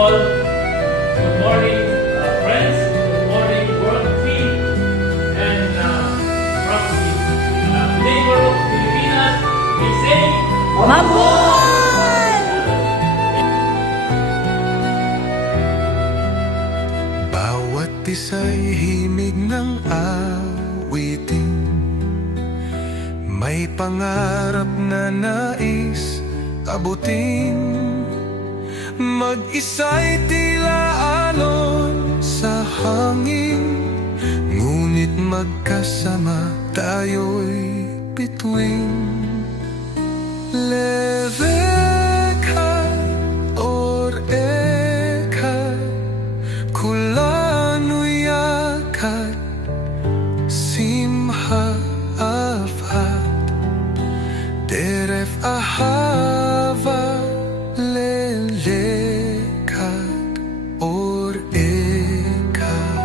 all. Good morning, friends. Good morning, world team. And from the neighbor of Pilipinas, we say, Mabuhay! Bawat isa'y himig ng awitin, may pangarap na nais abutin. Mag-isa'y tila alon sa hangin, ngunit magkasama tayo'y bituin. Levekan or ekan, kulanuyakat, simha afhat, deref ahava, lelekat or ekan.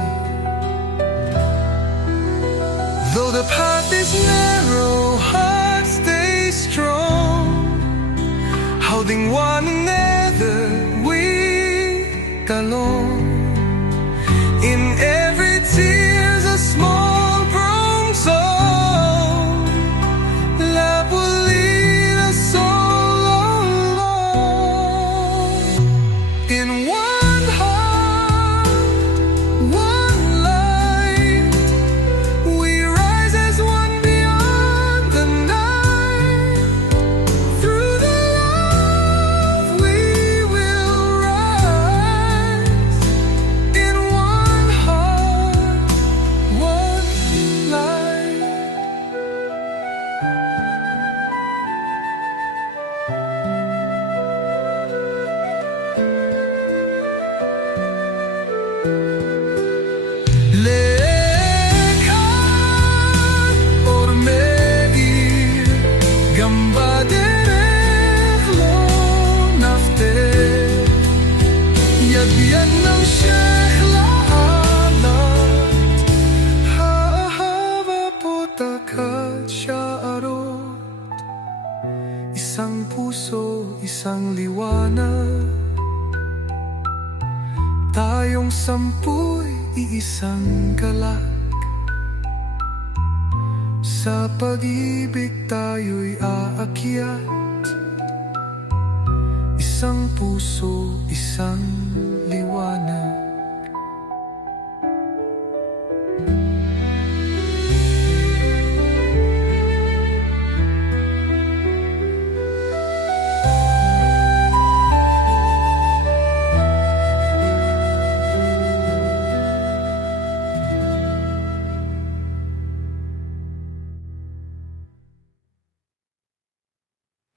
Though the path is narrow, hearts stay strong, holding one another we belong. In every tear's a small brown soul, love will lead us all along. In one heart, one light, we rise as one beyond the night. Through the love we will rise. In one heart, one light. Lekan or meir, gamba derech lo nafter, yad ng sheikh la'alat, ha'ahava potakat sha'arot. Isang puso, isang liwanag, tayong sampu'y iisang galak. Sa pag-ibig tayo'y aakyat, isang puso, isang